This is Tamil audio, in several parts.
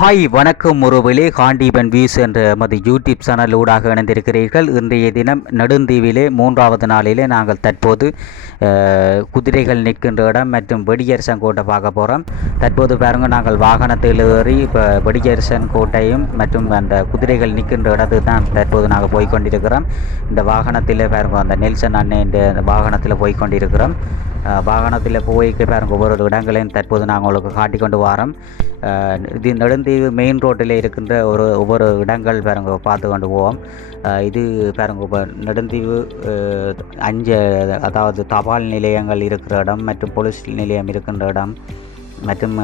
ஹாய் வணக்கம் உறவுகளே, காண்டீபன் வியூஸ் என்ற எமது யூடியூப் சேனல் ஊடாக இணைந்திருக்கிறீர்கள். இன்றைய தினம் நெடுந்தீவிலே 3வது நாளிலே நாங்கள் தற்போது குதிரைகள் நிற்கின்ற இடம் மற்றும் வெடியரசன் கோட்டை பார்க்க போகிறோம். தற்போது பாருங்க, நாங்கள் வாகனத்தில் ஏறி இப்போ வெடியரசன் கோட்டையும் மற்றும் அந்த குதிரைகள் நிற்கின்ற இடத்துக்கு தான் தற்போது நாங்கள் போய்கொண்டிருக்கிறோம். இந்த வாகனத்தில் பாருங்க, அந்த நெல்சன் அண்ணன் இந்த வாகனத்தில் போய்கொண்டிருக்கிறோம். வாகனத்தில் போய்க்கு பாருங்க, ஒவ்வொரு இடங்களையும் தற்போது நாங்கள் உங்களுக்கு காட்டிக்கொண்டு வரோம். இது நெடுந்தீவு மெயின் ரோட்டில் இருக்கின்ற ஒவ்வொரு இடங்கள் பாருங்க பார்த்து கொண்டு போவோம். இது பாருங்க, இப்போ நெடுந்தீவு 5 அதாவது தபால் நிலையங்கள் இருக்கிற இடம் மற்றும் போலீஸ் நிலையம் இருக்கின்ற இடம் மற்றும்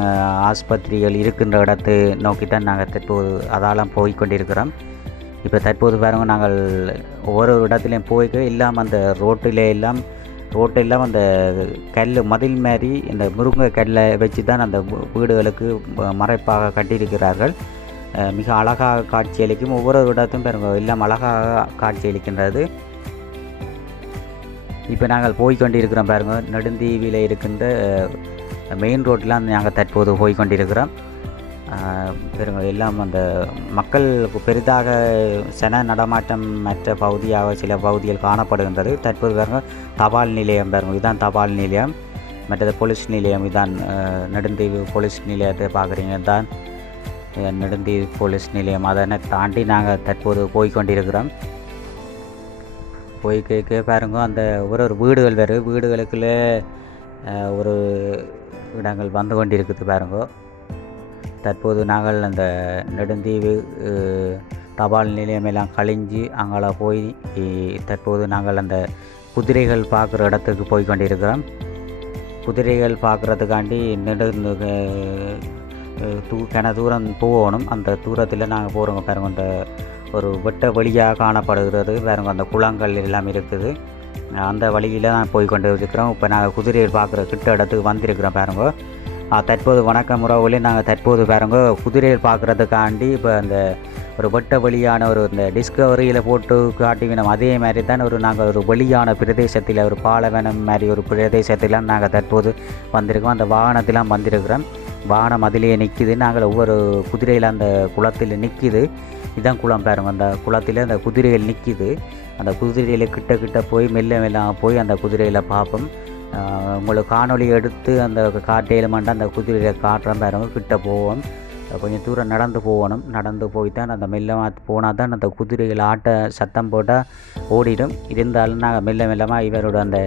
ஆஸ்பத்திரிகள் இருக்கின்ற இடத்தை நோக்கித்தான் நாங்கள் தற்போது அதாலாம் போய்கொண்டிருக்கிறோம். இப்போ தற்போது பாருங்க, நாங்கள் ஒவ்வொரு இடத்துலையும் போய்க்க இல்லாமல் அந்த ரோட்டெல்லாம் அந்த கல் மதில் மாதிரி இந்த முருங்கை கல்லை வச்சு தான் அந்த வீடுகளுக்கு மறைப்பாக கட்டியிருக்கிறார்கள். மிக அழகாக காட்சியளிக்கும். ஒவ்வொரு இடத்தையும் பாருங்க, எல்லாம் அழகாக காட்சியளிக்கின்றது. இப்போ நாங்கள் போய்கொண்டிருக்கிறோம் பாருங்க, நெடுந்தீவியில் இருக்கின்ற மெயின் ரோட்டில் நாங்கள் தற்போது போய்கொண்டிருக்கிறோம். பாருங்க, எல்லாம் அந்த மக்கள் பெரிதாக சன நடமாட்டம் மற்ற பகுதியாக சில பகுதிகள் காணப்படுகின்றது. தற்போது பாருங்க, தபால் நிலையம் பாருங்க, இதுதான் தபால் நிலையம். மற்றது போலீஸ் நிலையம், இதுதான் நெடுந்தீவு போலீஸ் நிலையத்தை பார்க்குறீங்க, தான் நெடுந்தீவு போலீஸ் நிலையம். அதனை தாண்டி நாங்கள் தற்போது போய்கொண்டிருக்கிறோம். கேட்க பாருங்க, அந்த ஒரு வீடுகள் வேறு வீடுகளுக்குள்ளே ஒரு இடங்கள் வந்து கொண்டிருக்குது பாருங்க. தற்போது நாங்கள் அந்த நெடுந்தீவு தபால் நிலையமெல்லாம் கழிஞ்சு அங்கே போய் தற்போது நாங்கள் அந்த குதிரைகள் பார்க்குற இடத்துக்கு போய் கொண்டிருக்கிறோம். குதிரைகள் பார்க்குறதுக்காண்டி கன தூரம் போகணும். அந்த தூரத்தில் நாங்கள் போகிறோங்க பாருங்க. அந்த ஒரு வெட்ட வழியாக காணப்படுகிறது பாருங்க, அந்த குளங்கள் எல்லாம் இருக்குது. அந்த வழியில் தான் போய் கொண்டு இருக்கிறோம். இப்போ நாங்கள் குதிரைகள் பார்க்குற கிட்ட இடத்துக்கு வந்திருக்கிறோம் பாருங்க. தற்போது வணக்கம் உறவுகளே, நாங்கள் தற்போது பாருங்க குதிரைகள் பார்க்குறதுக்காண்டி இப்போ அந்த ஒரு வெட்ட வழியான இந்த டிஸ்கவரியில் போட்டு காட்டிவினோம். அதே மாதிரி தான் நாங்கள் ஒரு வெளியான பிரதேசத்தில் ஒரு பாலைவனம் மாதிரி ஒரு பிரதேசத்திலாம் நாங்கள் தற்போது வந்திருக்கோம். அந்த வாகனத்திலாம் வந்திருக்கிறோம். வாகனம் அதிலேயே நிற்கிது. நாங்கள் ஒவ்வொரு குதிரையில் அந்த குளத்தில் நிற்கிது. இதுதான் குளம் பாருங்க. அந்த குளத்தில் அந்த குதிரைகள் நிற்கிது. அந்த குதிரையில் கிட்ட போய் மெல்ல போய் அந்த குதிரையில் பார்ப்போம். உங்களுக்கு காணொலி எடுத்து அந்த காட்டையில் மட்டும் அந்த குதிரையை காட்டுறோம் பாருங்க. கிட்ட போவோம், கொஞ்சம் தூரம் நடந்து போகணும். நடந்து போய் தான் அந்த மெல்லமாக போனால் தான் அந்த குதிரைகள் ஆட்ட சத்தம் போட்டால் ஓடிடும். இருந்தாலும் நாங்கள் மெல்லமாக இவரோட அந்த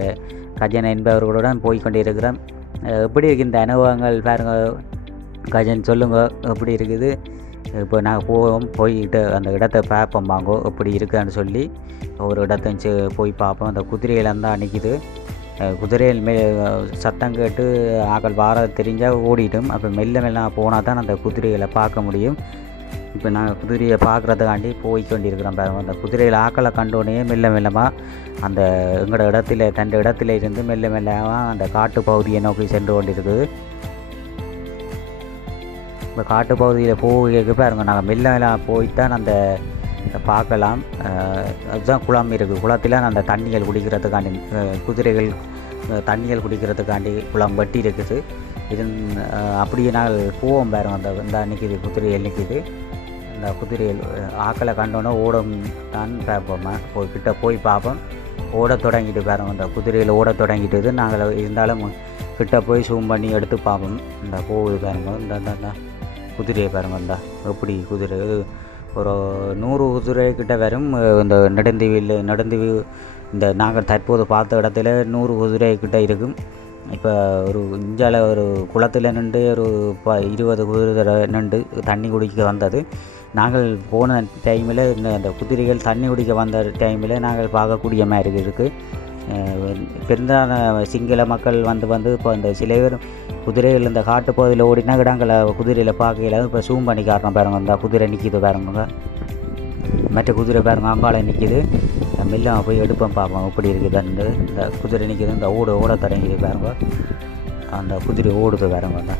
கஜன் என்பவர்களுடன் போய்கொண்டு இருக்கிறோம். எப்படி இருக்குது இந்த அனுபவங்கள் பாருங்க கஜன், சொல்லுங்கள் எப்படி இருக்குது? இப்போ நாங்கள் போயிட்டு அந்த இடத்த பார்ப்போம் வாங்கோ எப்படி இருக்குன்னு சொல்லி ஒரு இடத்தையும் போய் பார்ப்போம். அந்த குதிரையில் தான் நிற்கிது. குதிரையில் சத்தம் கேட்டு ஆக்கள் வார தெரிஞ்சால் ஓடிடும். அப்போ மெல்ல போனால் தான் அந்த குதிரைகளை பார்க்க முடியும். இப்போ நாங்கள் குதிரையை பார்க்குறதுக்காண்டி போய்கொண்டிருக்கிறோம் பாருங்கள். அந்த குதிரையில் ஆக்களை கண்டோடனே மெல்லமாக அந்த எங்களோட இடத்துல இருந்து மெல்லமாக அந்த காட்டு பகுதியை நோக்கி சென்று கொண்டிருக்குது. இப்போ காட்டு பகுதியில் போக பாருங்க, நாங்கள் மெல்ல போய்த்தான் அந்த பார்க்கலாம். அதுதான் குளம் இருக்குது. குளத்தில் அந்த தண்ணிகள் குடிக்கிறதுக்காண்டி குதிரைகள் தண்ணிகள் குடிக்கிறதுக்காண்டி குளம் வெட்டி இருக்குது. இது அப்படியே நாங்கள் போவோம் பாருங்க. இந்த நிற்கிது குதிரைகள் நிற்கிது. அந்த குதிரைகள் ஆக்களை கண்டோன்னே ஓடும் தான் பார்ப்போம். கிட்ட போய் பார்ப்போம். ஓட தொடங்கிட்டு பாருங்க. அந்த குதிரையில் ஓட தொடங்கிட்டு நாங்கள் இருந்தாலும் கிட்ட போய் ஜூம் பண்ணி எடுத்து பார்ப்போம். இந்த போகுது பாருங்க. இந்த குதிரையை பாருங்க. இந்த எப்படி குதிரை ஒரு 100 குதிரை கிட்ட வரும். இந்த நெடுந்தீவு இந்த நாங்கள் தற்போது பார்த்த இடத்துல 100 குதிரை கிட்ட இருக்கும். இப்போ ஒரு இஞ்சால ஒரு குளத்தில் நின்று ஒரு 20 குதிரை நின்று தண்ணி குடிக்க வந்தது. நாங்கள் போன டைமில் இந்த குதிரைகள் தண்ணி குடிக்க வந்த டைமில் நாங்கள் பார்க்கக்கூடிய மாதிரி இருக்குது. பெருந்தான சிங்கள மக்கள் வந்து இப்போ இந்த சில பேர் குதிரைகள் இந்த காட்டு பகுதியில் ஓடினா இடங்களை குதிரையில் பார்க்கல. இப்போ ஜூம் பண்ணி காரணம் பாருங்க. இந்த குதிரை நிற்கிது பாருங்க. மற்ற குதிரை பாருங்க அங்கால நிற்கிது. மெல்லாமல் போய் எடுப்போம் பார்ப்போம் எப்படி இருக்குது. இந்த குதிரை நிற்கிது. இந்த ஓட தொடங்கிது பாருங்க. அந்த குதிரை ஓடுது பாருங்க.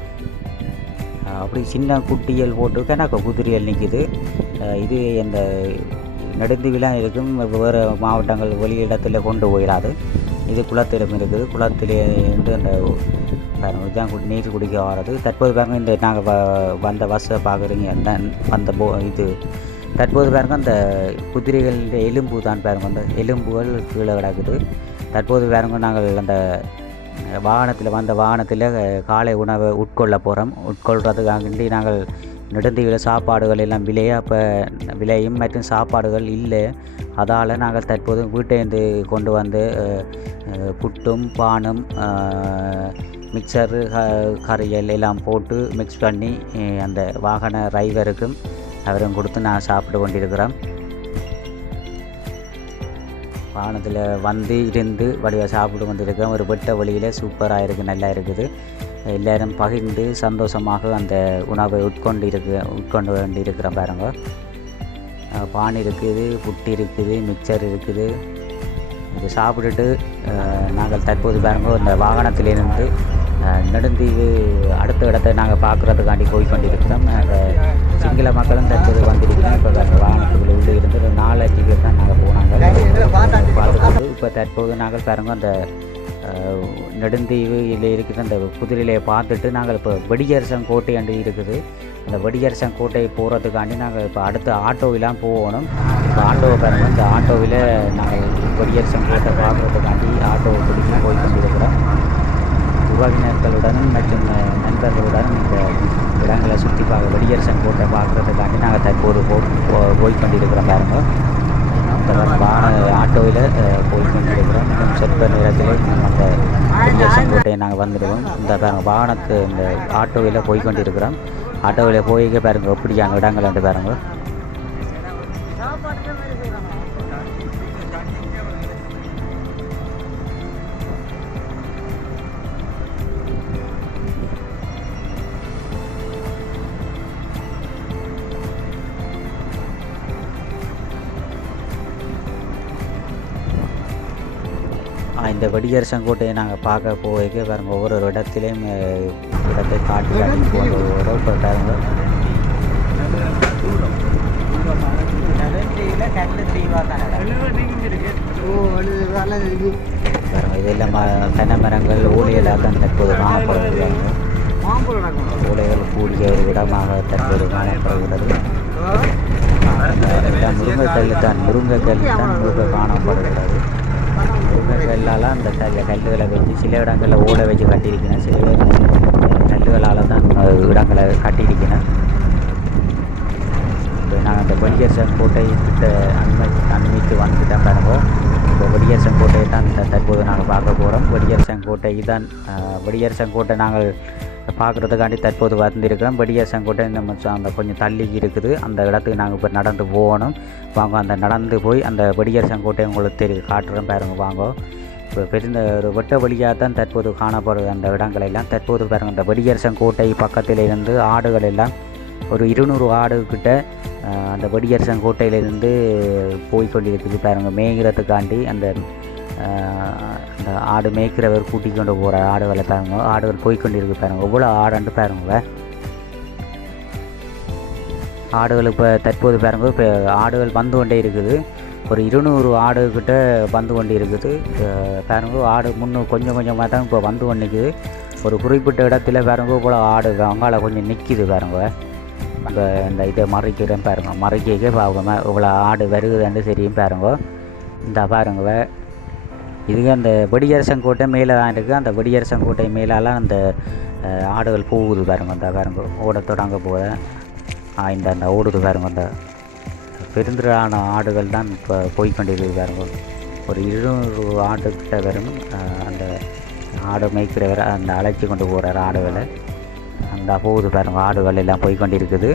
அப்படி சின்ன குட்டிகள் போட்டு கணக்கு குதிரைகள் நிற்கிது. இது இந்த நெடுந்தீவிலாம் இருக்கும். வேறு மாவட்டங்கள் வெளி இடத்துல கொண்டு போயிடாது. இது குளத்திலும் இருக்குது. குளத்திலேருந்து அந்த பாருங்க இதுதான் நீர் குடிக்க வர்றது. தற்போது பாருங்க இந்த நாங்கள் வந்த பஸ்ஸை பார்க்குறீங்க அந்த இது தற்போது பாருங்க அந்த குதிரைகளுடைய எலும்பு தான் பாருங்க, அந்த எலும்புகள் கீழே கிடக்குது. தற்போது பாருங்க நாங்கள் அந்த வாகனத்தில் காலை உணவை உட்கொள்ள போகிறோம். உட்கொள்கிறதுக்காண்டி நாங்கள் நெடுந்தீவில் சாப்பாடுகள் எல்லாம் விலையும் மற்றும் சாப்பாடுகள் இல்லை. அதால் நாங்கள் தற்போது வீட்டேந்து கொண்டு வந்து புட்டும் பானும் மிக்சரு கறியல் எல்லாம் போட்டு மிக்ஸ் பண்ணி அந்த வாகன டிரைவருக்கும் அவரும் கொடுத்து நான் சாப்பிட்டு கொண்டிருக்கிறோம். வாகனத்தில் வந்து இருந்து வடிவாக சாப்பிட்டு கொண்டிருக்கிறோம். ஒரு வெட்ட வழியில் சூப்பராக இருக்குது, நல்லா இருக்குது. எல்லோரும் பகிர்ந்து சந்தோஷமாக அந்த உணவை உட்கொண்டு வேண்டியிருக்கிறோம். பாருங்க பான் இருக்குது, புட்டு இருக்குது, மிக்சர் இருக்குது. இது சாப்பிட்டுட்டு நாங்கள் தற்போது பாருங்க இந்த வாகனத்திலிருந்து நெடுந்தீவு அடுத்த இடத்தை நாங்கள் பார்க்குறதுக்காண்டி போய்கொண்டிருக்கிறோம். சிங்கள மக்களும் தற்போது வந்திருக்கிறோம். இப்போ வாகனத்துக்குள்ளே உள்ளே இருந்து ஒரு 4-5 பேர் தான் நாங்கள் பார்த்துட்டு இப்போ தற்போது நாங்கள் பாருங்க அந்த நெடுந்தீவில் இருக்கிற அந்த குதிரையிலையை பார்த்துட்டு நாங்கள் இப்போ வெடியரசன் கோட்டை அண்டு இருக்குது. அந்த வெடியரசன் கோட்டை போகிறதுக்காண்டி நாங்கள் இப்போ அடுத்த ஆட்டோவிலாம் போகணும். இப்போ ஆட்டோவை பாருங்க, இந்த ஆட்டோவில் நாங்கள் வெடியரசன் கோட்டை பார்க்குறதுக்காண்டி ஆட்டோவை பிடிச்சி போய்கொண்டிருக்கிறோம். உறவினர்களுடனும் மற்றும் நண்பர்களுடனும் இந்த இடங்களை சுற்றி வெடியரசன் கோட்டை பார்க்குறதுக்காண்டி நாங்கள் தற்போது போய்கொண்டிருக்கிறோம். பாருங்க இந்த ஆட்டோவில் போய்கொண்டிருக்கிறோம். இன்னும் சொற்ப நேரத்தில் அந்த வெடியரசன் கோட்டையை நாங்கள் வந்துடுவோம். இந்த பாருங்க வாகனத்து இந்த ஆட்டோவில் போய்கொண்டிருக்கிறோம். ஆட்டோவில் போய்க்க பாருங்க எப்படியான இடங்கள் வந்து பாருங்க. இந்த வெடியரசன் கோட்டையை நாங்கள் பார்க்க போய்க்க பாருங்க ஒவ்வொரு இடத்துலையும் இடத்தை காட்டி போகிறோம். இப்போ பாருங்க இதெல்லாம் தென்னை மரங்கள் ஊழியலாக தான் தற்போது காணப்படுகிறாங்க. ஊழியர்கள் கூடிய ஒரு இடமாக தற்போது காணப்படுகிறது. முருங்கைக்கல் தான் காணப்படுகிறது. முருங்கைக்கல்லால் அந்த கல்லுகளை வச்சு சில இடங்களில் ஓலை வச்சு கட்டியிருக்கிறேன், சில கல்லுகளால் தான் இடங்களை கட்டியிருக்கிறேன். இப்போ நாங்கள் அந்த வெடியரசன் கோட்டை கிட்ட அனுமதித்து வந்துட்டோம் பாருங்க. இப்போ வெடியரசன் கோட்டையை தான் தற்போது நாங்கள் பார்க்க போகிறோம். வெடியரசன் கோட்டை இதுதான். வெடியரசன் கோட்டை நாங்கள் பார்க்குறதுக்காண்டி தற்போது வந்திருக்கிறோம். வெடியரசன் கோட்டை நம்ம அந்த கொஞ்சம் தள்ளி இருக்குது. அந்த இடத்துக்கு நாங்கள் இப்போ நடந்து போகணும். வாங்க அந்த நடந்து போய் அந்த வெடியரசன் கோட்டை உங்களுக்கு காட்டுறோம் பாருங்க. வாங்க இப்போ பெருந்த ஒரு வெட்ட வழியாக தான் தற்போது காணப்படுது அந்த இடங்களெல்லாம். தற்போது பாருங்கள் அந்த வெடியரசன் கோட்டை பக்கத்தில் இருந்து ஆடுகள் எல்லாம் ஒரு 200 ஆடுகிட்ட அந்த வெடியரசன் கோட்டையிலேருந்து போய்கொண்டிருக்குது பாருங்கள். மேய்கிறதுக்காண்டி அந்த ஆடு மேய்க்கிறவர் கூட்டிக் கொண்டு போகிற ஆடுகளை பாருங்க. ஆடுகள் போய்கொண்டிருக்கு பாருங்கள். எவ்வளோ ஆடுன்ட்டு பாருங்க. ஆடுகள் இப்போ தற்போது பாருங்க இப்போ ஆடுகள் வந்து கொண்டே இருக்குது. ஒரு 200 ஆடுகிட்ட வந்து கொண்டு இருக்குது பாருங்க. ஆடு கொஞ்சம் கொஞ்சமாக தான் இப்போ வந்து கொண்டு நிற்குது. ஒரு குறிப்பிட்ட இடத்துல பாருங்க இவ்வளோ ஆடு அங்கால கொஞ்சம் நிற்கிது பாருங்க. இப்போ இந்த இதை மறைக்கிறேன் பாருங்க. மறைக்க பாருங்க இவ்வளோ ஆடு வருகுதுன்னு தெரியும் பாருங்க. இந்த பாருங்க இதுக்கு அந்த வெடியரசன் கோட்டை மேலே தான் இருக்குது. அந்த வெடியரசன் கோட்டை மேலால் அந்த ஆடுகள் போகுது பாருங்க. அந்த பாருங்க ஓடத்தோடு அங்கே போகுது. அந்த ஓடுது பாருங்க. அந்த பெருந்திரளான ஆடுகள் தான் இப்போ போய்கொண்டிருக்கு பாருங்க. ஒரு 200 ஆடுகிட்ட வரும். அந்த ஆடு மேய்க்கிறவர் அந்த அழைச்சி கொண்டு போகிறார் ஆடுகளை. அந்த போகுது பாருங்க. ஆடுகள் எல்லாம் போய்கொண்டிருக்குது.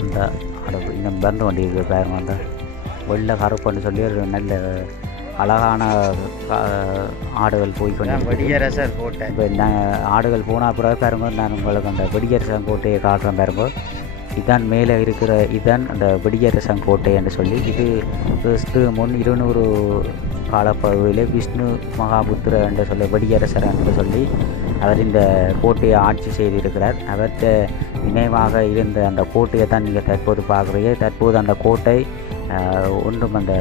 அந்த ஆடு இன்னும் வந்து கொண்டிருக்கு பாருங்க. அந்த வெள்ளை கருப்புன்னு சொல்லி ஒரு நல்ல அழகான ஆடுகள் போய்கொண்டிருக்கு. வெடியரசன் கோட்டை இப்போ ஆடுகள் போனால் பிறகு பாருங்க நான் உங்களுக்கு அந்த வெடியரசன் கோட்டையை காட்டுறேன் பாருங்க. இதுதான் மேலே இருக்கிற இதுதான் அந்த வெடியரசன் கோட்டை என்று சொல்லி. இது கிறிஸ்து முன் 200 காலப்பகுதியில் விஷ்ணு மகாபுத்திர என்று சொல்லி வெடியரசர் என்று சொல்லி அவர் இந்த கோட்டையை ஆட்சி செய்திருக்கிறார். அவற்றை நினைவாக இருந்த அந்த கோட்டையை தான் நீங்கள் தற்போது பார்க்குறீங்க. தற்போது அந்த கோட்டை ஒன்றும் அந்த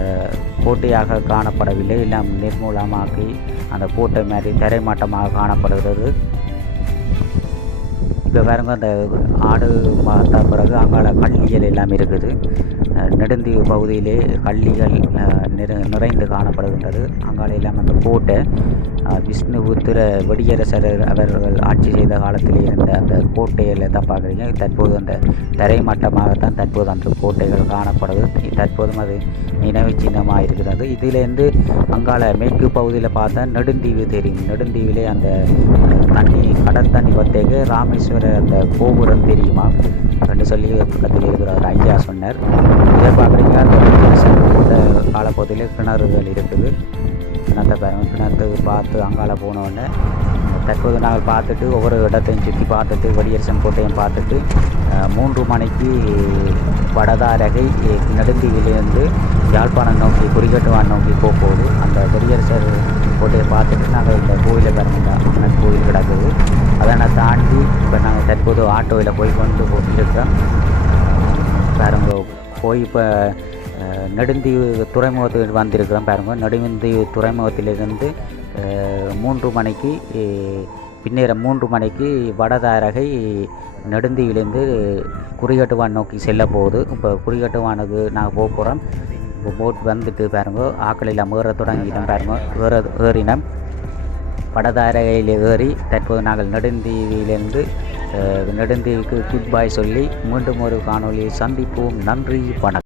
கோட்டையாக காணப்படவில்லை, எல்லாம் நிர்மூலமாக்கி அந்த கோட்டை மாதிரி தரைமாட்டமாக காணப்படுகிறது. இப்போ பாருங்க, அந்த ஆடு மாற்ற பிறகு அங்கால கள்ளிகள் எல்லாம் இருக்குது. நெடுந்தீவு பகுதியிலே கள்ளிகள் நிறைந்து காணப்படுகின்றது. அங்கால எல்லாம் அந்த கோட்டை விஷ்ணுபுத்திர வெடியரசர் அவர்கள் ஆட்சி செய்த காலத்தில் இருந்த அந்த கோட்டையில் தான் பார்க்குறீங்க. தற்போது அந்த தரைமட்டமாகத்தான் தற்போது அந்த கோட்டைகள் காணப்படுது. தற்போதும் அது நினைவு சின்னமாக இருக்கிறது. இதிலேருந்து அங்கால மேற்கு பகுதியில் பார்த்தா நெடுந்தீவு தெரியும். நெடுந்தீவிலே அந்த தண்ணி கடல் தண்ணி வந்தேக்கு ராமேஸ்வரர் அந்த கோபுரம் தெரியுமா அப்படின்னு சொல்லி பக்கத்தில் இருக்கிறார் ஐயா சொன்னார். இதை பார்க்குறீங்க, அந்த காலப்பகுதியில் கிணறுகள் இருக்குது. கிணத்தை பாருங்கள், கிணத்து பார்த்து அங்கால போனோடனே தற்போது நாங்கள் பார்த்துட்டு ஒவ்வொரு இடத்தையும் சுற்றி பார்த்துட்டு வெடியரசன் கோட்டையும் பார்த்துட்டு 3 மணிக்கு வடதாரகை நெடுந்தீவிலிருந்து யாழ்ப்பாணம் நோக்கி குறிகட்டுவான் நோக்கி போகும்போது அந்த வெடியரசர் கோட்டையை பார்த்துட்டு நாங்கள் இந்த கோயிலை பாருங்க, அம்மன் கோயில் கிடக்குது. அதனை தாண்டி இப்போ நாங்கள் தற்போது ஆட்டோவில் போய் கொண்டு இருக்கிறோம். பாருங்க, போய் இப்போ நெடுந்தீவு துறைமுகத்துக்கு வந்திருக்கிறோம். பாருங்க, நெடுந்தீவு துறைமுகத்திலிருந்து 3 மணிக்கு பின்னேரம் 3 மணிக்கு வடதாரகை நெடுந்தீவிலேருந்து குறிகட்டுவான் நோக்கி செல்ல போகுது. இப்போ குறிகட்டுவானுக்கு நாங்கள் போக போகிறோம். இப்போ போட் வந்துட்டு பாருங்க, ஆக்கள் எல்லாம் ஏற தொடங்கிட்டோம். பாருங்க, ஏறினோம். வடதாரகையில் ஏறி தற்போது நாங்கள் நெடுந்தீவிலிருந்து நெடுந்தீவுக்கு குட் பாய் சொல்லி மீண்டும் ஒரு காணொலியை சந்திப்போம். நன்றி, வணக்கம்.